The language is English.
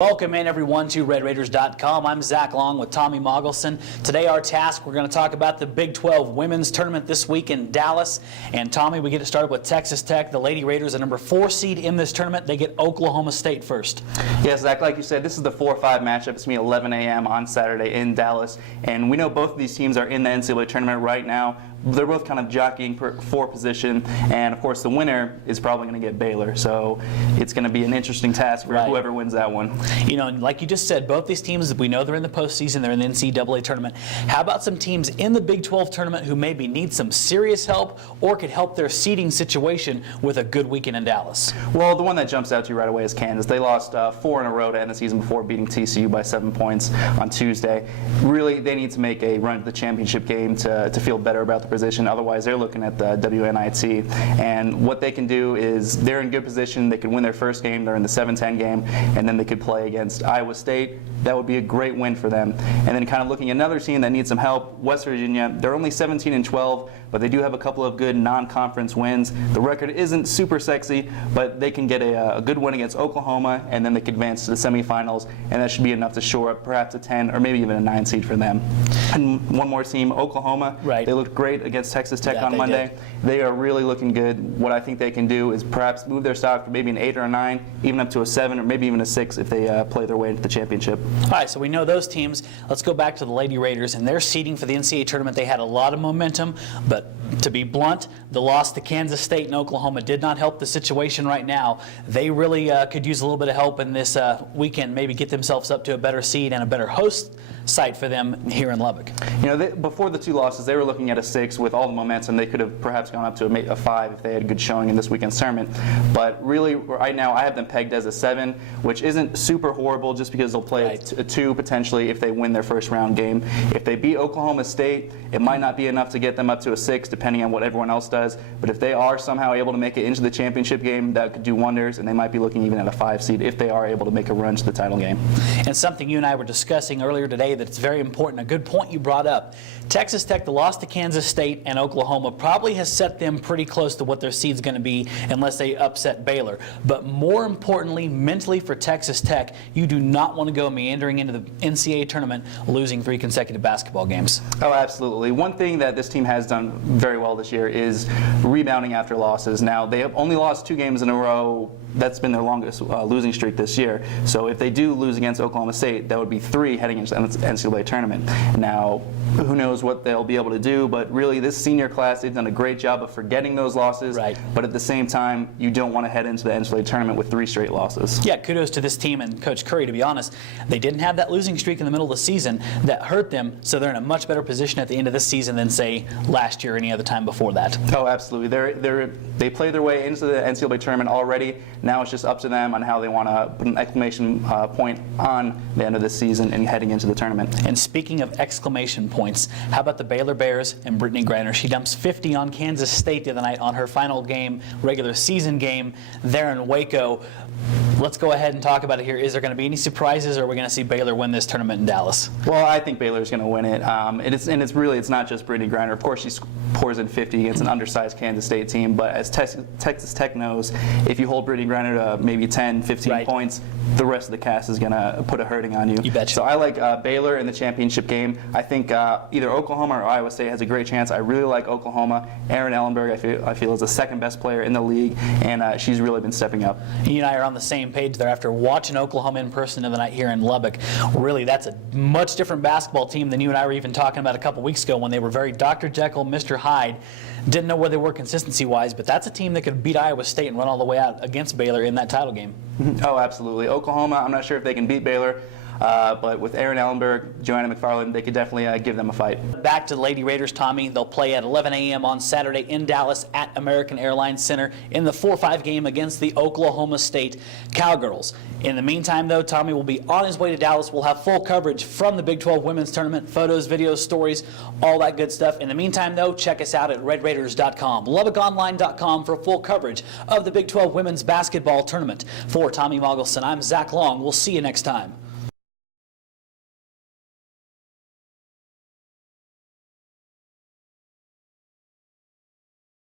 Welcome in everyone to RedRaiders.com. I'm Zach Long with Tommy Mogelson. Today our task, we're going to talk about the Big 12 women's tournament this week in Dallas. And Tommy, we get it started with Texas Tech. The Lady Raiders, a number 4 seed in this tournament. They get Oklahoma State first. Yes, Zach, like you said, this is the 4-5 matchup. It's going to be 11 a.m. on Saturday in Dallas. And we know both of these teams are in the NCAA tournament right now. They're both kind of jockeying for position, and of course the winner is probably going to get Baylor. So it's going to be an interesting task for whoever wins that one. You know, like you just said, both these teams, we know they're in the postseason, they're in the NCAA tournament. How about some teams in the Big 12 tournament who maybe need some serious help or could help their seeding situation with a good weekend in Dallas? Well, the one that jumps out to you right away is Kansas. They lost 4 in a row to end the season before beating TCU by 7 points on Tuesday. Really, they need to make a run to the championship game to feel better about the position. Otherwise, they're looking at the WNIT. And what they can do is they're in good position. They can win their first game. They're in the 7-10 game, and then they could play against Iowa State. That would be a great win for them. And then kind of looking at another team that needs some help, West Virginia. They're only 17-12, but they do have a couple of good non-conference wins. The record isn't super sexy, but they can get a good win against Oklahoma, and then they can advance to the semifinals, and that should be enough to shore up perhaps a 10 or maybe even a 9 seed for them. And one more team, Oklahoma. Right. They looked great against Texas Tech on they Monday. did. They are really looking good. What I think they can do is perhaps move their stock to maybe an 8 or a 9, even up to a 7 or maybe even a 6 if they play their way into the championship. All right, so we know those teams. Let's go back to the Lady Raiders and their seeding for the NCAA tournament. They had a lot of momentum, but to be blunt, the loss to Kansas State and Oklahoma did not help the situation right now. They really could use a little bit of help in this weekend, maybe get themselves up to a better seed and a better host site for them here in Lubbock. You know, before the 2 losses, they were looking at a 6 with all the momentum. They could have perhaps gone up to a 5 if they had a good showing in this weekend's tournament. But really, right now, I have them pegged as a 7, which isn't super horrible just because they'll play a 2 potentially if they win their first round game. If they beat Oklahoma State, it might not be enough to get them up to a 6, depending on what everyone else does. But if they are somehow able to make it into the championship game, that could do wonders, and they might be looking even at a 5 seed if they are able to make a run to the title game. And something you and I were discussing earlier today that's very important, a good point you brought up. Texas Tech, the loss to Kansas State and Oklahoma probably has set them pretty close to what their seed's going to be unless they upset Baylor. But more importantly, mentally for Texas Tech, you do not want to go meandering into the NCAA tournament losing 3 consecutive basketball games. Oh, absolutely. One thing that this team has done very well this year is rebounding after losses. Now, they have only lost 2 games in a row. That's been their longest losing streak this year. So if they do lose against Oklahoma State, that would be 3 heading into the NCAA tournament. Now, who knows what they'll be able to do, but really this senior class, they've done a great job of forgetting those losses. Right. But at the same time, you don't want to head into the NCAA tournament with 3 straight losses. Yeah, kudos to this team and Coach Curry, to be honest. They didn't have that losing streak in the middle of the season that hurt them, so they're in a much better position at the end of this season than, say, last year or any other time before that. Oh, absolutely. They played their way into the NCAA tournament already. Now it's just up to them on how they want to put an exclamation point on the end of this season and heading into the tournament. And speaking of exclamation points, how about the Baylor Bears and Brittany Griner? She dumps 50 on Kansas State the other night on her final game, regular season game there in Waco. Let's go ahead and talk about it here. Is there going to be any surprises, or are we going to see Baylor win this tournament in Dallas? Well, I think Baylor's going to win it. It's not just Brittany Griner. Of course, she pours in 50 against an undersized Kansas State team, but as Texas Tech knows, if you hold Brittany Griner to maybe 10, 15 points, the rest of the cast is going to put a hurting on you. You betcha. So I like Baylor in the championship game. I think either Oklahoma or Iowa State has a great chance. I really like Oklahoma. Erin Ellenberg, I feel is the 2nd best player in the league, and she's really been stepping up. You and I are on the same page there after watching Oklahoma in person the other night here in Lubbock. Really, that's a much different basketball team than you and I were even talking about a couple weeks ago when they were very Dr. Jekyll, Mr. Hyde. Didn't know where they were consistency-wise, but that's a team that could beat Iowa State and run all the way out against Baylor in that title game. Oh, absolutely. Oklahoma, I'm not sure if they can beat Baylor. But with Erin Ellenberg, Joanna McFarland, they could definitely give them a fight. Back to the Lady Raiders, Tommy. They'll play at 11 a.m. on Saturday in Dallas at American Airlines Center in the 4-5 game against the Oklahoma State Cowgirls. In the meantime, though, Tommy will be on his way to Dallas. We'll have full coverage from the Big 12 women's tournament, photos, videos, stories, all that good stuff. In the meantime, though, check us out at RedRaiders.com, LubbockOnline.com for full coverage of the Big 12 women's basketball tournament. For Tommy Mogelson, I'm Zach Long. We'll see you next time.